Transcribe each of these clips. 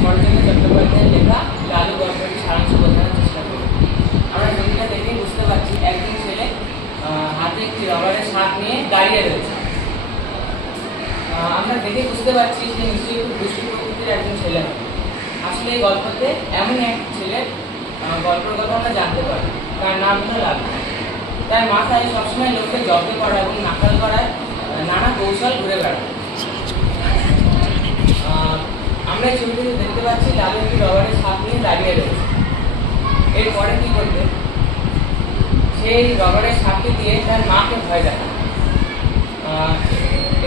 শরৎচন্দ্র চট্টোপাধ্যায়ের লেখা লালু গল্পটি সারাংশ বোঝানোর চেষ্টা করি। আমরা ছবিটা দেখেই বুঝতে পারছি একজন ছেলে হাতে একটি রবারের শাঁখ নিয়ে দাঁড়িয়ে রয়েছে। আমরা দেখে বুঝতে পারছি যে নিশ্চয়ই খুব দুষ্টু প্রকৃতির একজন ছেলে হবে। আসলে এই গল্পতে এমন এক ছেলের গল্পের কথা আমরা জানতে পারি, তার নাম হলো লালু। তার মাথায় সবসময় লোককে জব্দ করা এবং নাকাল করার নানা কৌশল ঘুরে বেড়ায়। আমরা এই ছবিটিতে দেখতে পাচ্ছি লালু একটি রবারের শাঁখ নিয়ে দাঁড়িয়ে রয়েছে। এরপরে কি করবে? সেই রবারের শাঁখটি দিয়ে তার মাকে ভয় দেখায়।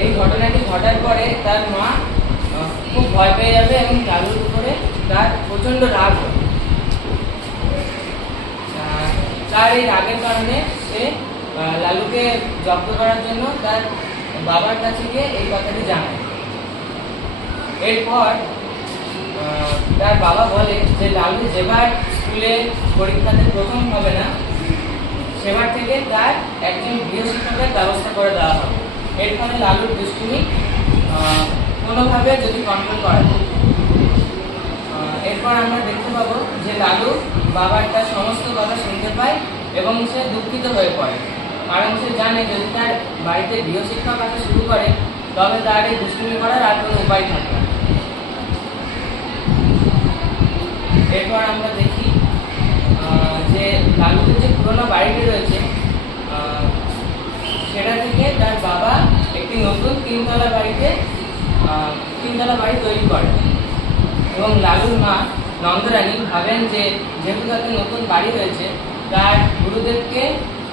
এই ঘটনাটি ঘটার পরে তার মা খুব ভয় পেয়ে যাবে এবং লালুর উপরে তার প্রচন্ড রাগ হবে। তার এই রাগের কারণে সে লালুকে জব্দ করার জন্য তার বাবার কাছে গিয়ে এই কথাটি জানায়। এরপর তার বাবা বলে যে লালু যেবার স্কুলে পরীক্ষাতে প্রথম হবে না, সেবার থেকে তার একজন গৃহশিক্ষকের ব্যবস্থা করে দেওয়া হবে। এর ফলে লালুর দুষ্টুমি কোনোভাবে যদি কন্ট্রোল করা যায়। এরপর আমরা দেখতে পাবো যে লালু বাবার তার সমস্ত কথা শুনতে পায় এবং সে দুঃখিত হয়ে পড়ে, কারণ সে জানে যদি তার বাড়িতে গৃহশিক্ষক আসা শুরু করে তবে তার এই দুষ্টুমি করার আর কোনো উপায় থাকবে না। এরপর আমরা দেখি যে লালুদের যে পুরোনো বাড়িটি রয়েছে সেটা থেকে তার বাবা একটি নতুন তিনতলা বাড়ি তৈরি করে এবং লালুর মা নন্দরানী ভাবেন যে যেহেতু তাদের নতুন বাড়ি হয়েছে তার গুরুদেবকে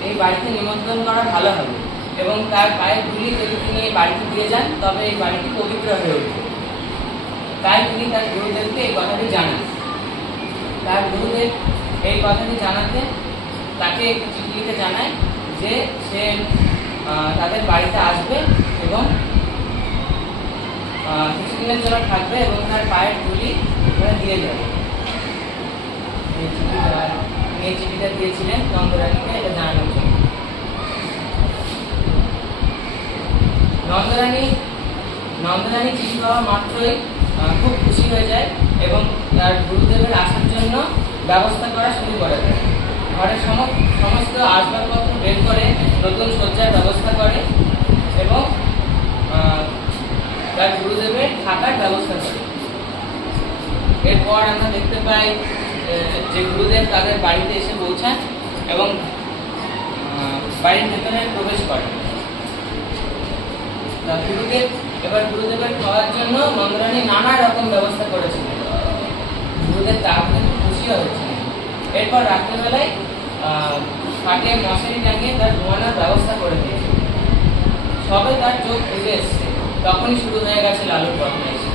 এই বাড়িতে নিমন্ত্রণ করা ভালো হবে এবং তার পায়ের ধুলি যদি তিনি এই বাড়িতে দিয়ে যান তবে এই বাড়িটি পবিত্র হয়ে উঠবে। তাই তিনি তার গুরুদেবকে এই কথাটি জানান। তার গুরুদেব এই কথাটি জানাতে তাকে একটি চিঠি লিখে জানায় যে সে তাদের বাড়িতে আসবে এবং কিছুদিনের জন্য থাকবে এবং তার পায়ের ধুলি দিয়ে যাবে। এই চিঠিটা দিয়েছিলেন নন্দরানীকে এটা জানানোর জন্য। নন্দরানী চিঠি পাওয়া মাত্রই খুব খুশি হয়ে যায় এবং তার গুরুদেবের আসার জন্য ব্যবস্থা করা শুরু করে দেয়। ঘরের সমস্ত আসবাবপত্র বের করে নতুন শয্যার ব্যবস্থা করে এবং তার গুরুদেবের থাকার ব্যবস্থা করে। এরপর আমরা দেখতে পাই যে গুরুদেব তাদের বাড়িতে এসে পৌঁছান এবং বাড়ির ভেতরে প্রবেশ করেন। গুরুদেবের খাওয়ার জন্য নন্দরানী নানা রকম ব্যবস্থা করেছিলেন। গুরুদেব তার খুব খুশিও হয়েছিলেন। এরপর রাত্রেবেলায় খাটে মশারি টাঙিয়ে তার ঘুমানোর ব্যবস্থা করে দিয়েছে। সবে তার চোখ খুলে এসছে তখনই শুরু হয়ে গেছে লালুর বদমাইশি।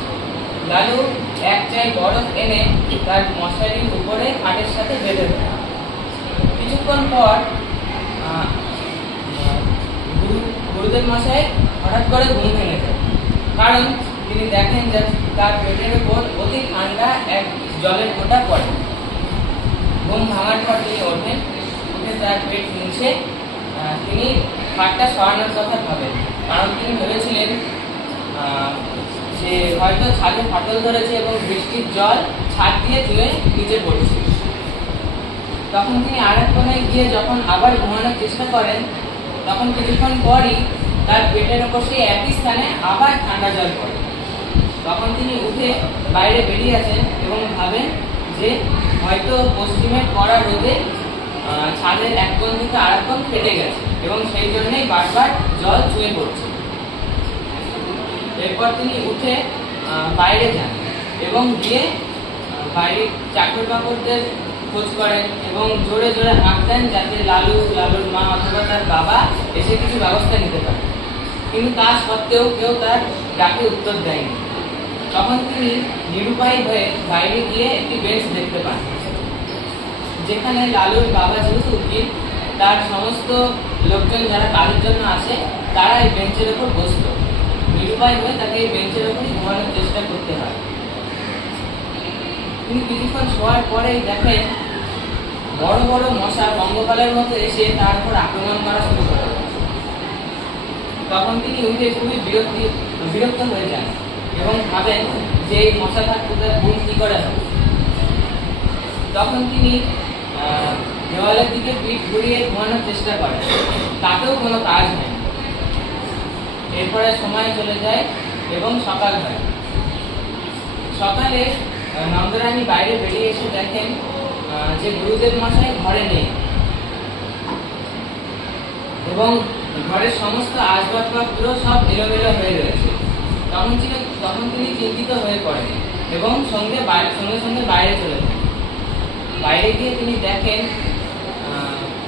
লালু এক চাই বরফ এনে তার মশারির উপরে খাটের সাথে বেঁধে দেয়। কিছুক্ষণ পর গুরুদেব মশাই হঠাৎ করে ঘুম ভেঙে যায়, কারণ তিনি দেখেন যে তার পেটের উপর অতি ঠান্ডা এক জলের ফোঁটা পড়ে। ঘুম ভাঙার পর তিনি ওঠেন, উঠে তার পেট মুছে তিনি খাটটা সরানোর কথা ভাবেন, কারণ তিনি ভেবেছিলেন যে হয়তো ছাদে ফাটল ধরেছে এবং বৃষ্টির জল ছাদ দিয়ে ধুয়ে নিচে পড়ছে। তখন তিনি আর এক কোণায় গিয়ে যখন আবার ঘুমানোর চেষ্টা করেন তখন কিছুক্ষণ পরই তার পেটের ওপর সেই একই স্থানে আবার ঠান্ডা জল পড়ে। তখন তিনি উঠে বাইরে বেরিয়ে আসেন এবং ভাবেন যে হয়তো পশ্চিমের কড়া রোদে ছাদের এক কোণ থেকে আর এক কোণ ফেটে গেছে এবং সেই জন্যই বারবার জল চুয়ে পড়ছে। এরপর তিনি উঠে বাইরে যান এবং গিয়ে বাইরের চাকর বাকরদের খোঁজ করেন এবং জোরে জোরে হাঁক দেন যাতে লালুর মা অথবা তার বাবা এসে কিছু ব্যবস্থা নিতে পারে। কিন্তু তা সত্ত্বেও কেউ তার ডাকে উত্তর দেয়নি। তখন তিনি নিরুপায় হয়ে বাইরে গিয়ে একটি বেঞ্চ দেখতে পান, যেখানে লালুর বাবা যেহেতু উকিল তার সমস্ত লোকজন যারা কাজের জন্য আসে তারা এই বেঞ্চের ওপর বসত। নিরুপায় হয়ে তাকে এই বেঞ্চের ওপরই ঘুমানোর চেষ্টা করতে হয়। তিনি কিছুক্ষণ শোয়ার পরেই দেখেন বড় বড় মশা পঙ্গপালের মতো এসে তার উপর আক্রমণ করা শুরু করে। তখন তিনি উঠে খুবই বিরক্ত হয়ে যান এবং ভাবেন যে মশা থাকতে তার ঘুম কি করে হবে। তখন তিনি দেওয়ালের দিকে পিঠ ঘুরিয়ে ঘুমানোর চেষ্টা করেন, তাতেও কোনো কাজ হয় না। এরপরে সময় চলে যায় এবং সকাল হয়। সকালে নন্দরানী বাইরে বেরিয়ে এসে দেখেন যে গুরুদেব মশাই ঘরে নেই এবং ঘরের সমস্ত আসবাবপত্র সব এলোমেলো হয়ে রয়েছে। তখন তিনি চিন্তিত হয়ে পড়েন এবং সঙ্গে সঙ্গে বাইরে চলে যান। বাইরে গিয়ে তিনি দেখেন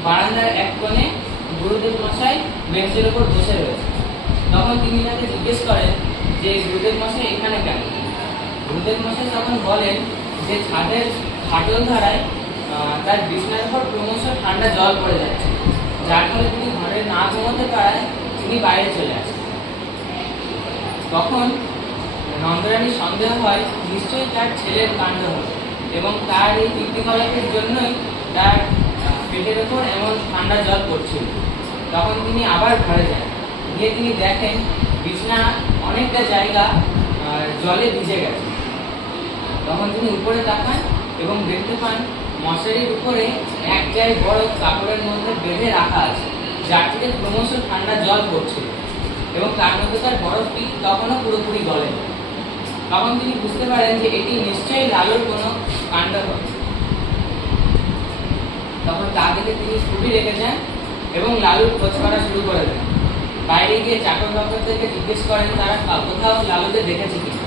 বারান্দার এক কোণে গুরুদেব মশাই বেঞ্চের উপর বসে রয়েছে। তখন তিনি তাকে জিজ্ঞেস করেন যে গুরুদেব মশাই এখানে কেন। গুরুদেব মশাই তখন বলেন যে ছাদের ফাটল ধারায় তার বিছানার উপর ক্রমশ ঠান্ডা জল পড়ে যাচ্ছে, যার ফলে তিনি ঘরে না ঘুমোতে পারায় তিনি বাইরে চলে আসেন। তখন নন্দরানীর সন্দেহ হয় নিশ্চয়ই তার ছেলের কাণ্ড হবে এবং তার এই কীর্তিকলাপের জন্যই তার পেটের ওপর এমন ঠান্ডা জল পড়ছিল। তখন তিনি আবার ঘরে যান, গিয়ে তিনি দেখেন বিছানা অনেকটা জায়গা জলে ভিজে গেছে। তখন তিনি উপরে তাকান এবং দেখতে পান মশারির উপরে এক জায়গায় বড় কাপড়ের মধ্যে বেঁধে রাখা আছে, যার থেকে ক্রমশ ঠান্ডা জল পড়ছিল এবং তার মধ্যে তার বরফটি তখনও পুরোপুরি গলে। তখন তিনি বুঝতে পারেন যে এটি নিশ্চয়ই লালুর কোনো কাণ্ড হবে। তখন তা দেখে তিনি খুবই রেগে যান এবং লালুর খোঁজ করা শুরু করে দেন। বাইরে গিয়ে চাকর বাকরদেরকে জিজ্ঞেস করেন তারা কোথাও লালুকে দেখেছে কিনা।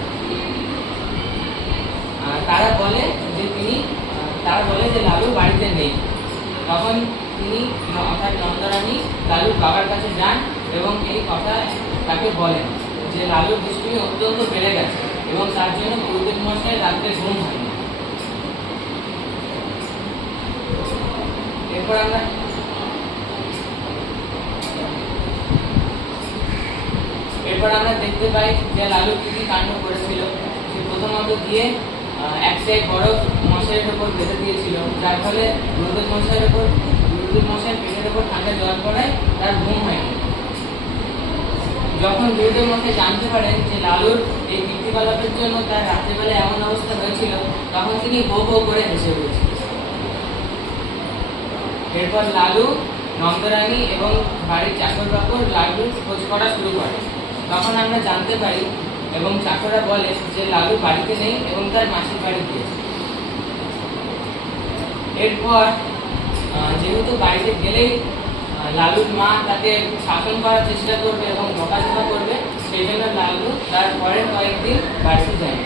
তারা বলে যে লালু বাড়িতে নেই। তখন তিনি অর্থাৎ নন্দরানী লালুর বাবার কাছে যান এবং এই কথা তাকে বলেন যে লালুর দুষ্টুমি অত্যন্ত বেড়ে গেছে এবং তার জন্য গুরুদেব মশাই রাত্রে ঘুম হয়নি। এরপর আমরা দেখতে পাই যে লালু কি কি কাণ্ড করেছিল। সে প্রথমত গিয়ে এক সাইড বরফ মশাইয়ের উপর বেঁধে দিয়েছিল, যার ফলে গুরুদেব মশাইয়ের পেটের উপর ঠান্ডা জল পড়ায় তার ঘুম হয়নি। যখন গুরুদেব মশাই জানতে পারেন যে লালুর এই কীর্তিকলাপের জন্য তার রাত্রিবেলা এমন অবস্থা হয়েছিল, তখন তিনি হো হো করে হেসে উঠেছিলেন। এরপর লালু, নন্দরানী এবং বাড়ির চাকর বাকর লালুর খোঁজ করা শুরু করে। তখন আমরা জানতে পারি এবং চাকররা বলে যে লালু বাড়িতে নেই এবং তার মাসির বাড়ি গিয়েছে। এরপর যেহেতু বাড়িতে গেলেই লালুর মা তাকে শাসন করার চেষ্টা করবে এবং বকাঝকা করবে, সেই জন্য লালু তার পরের কয়েকদিন বাড়িতে যায়।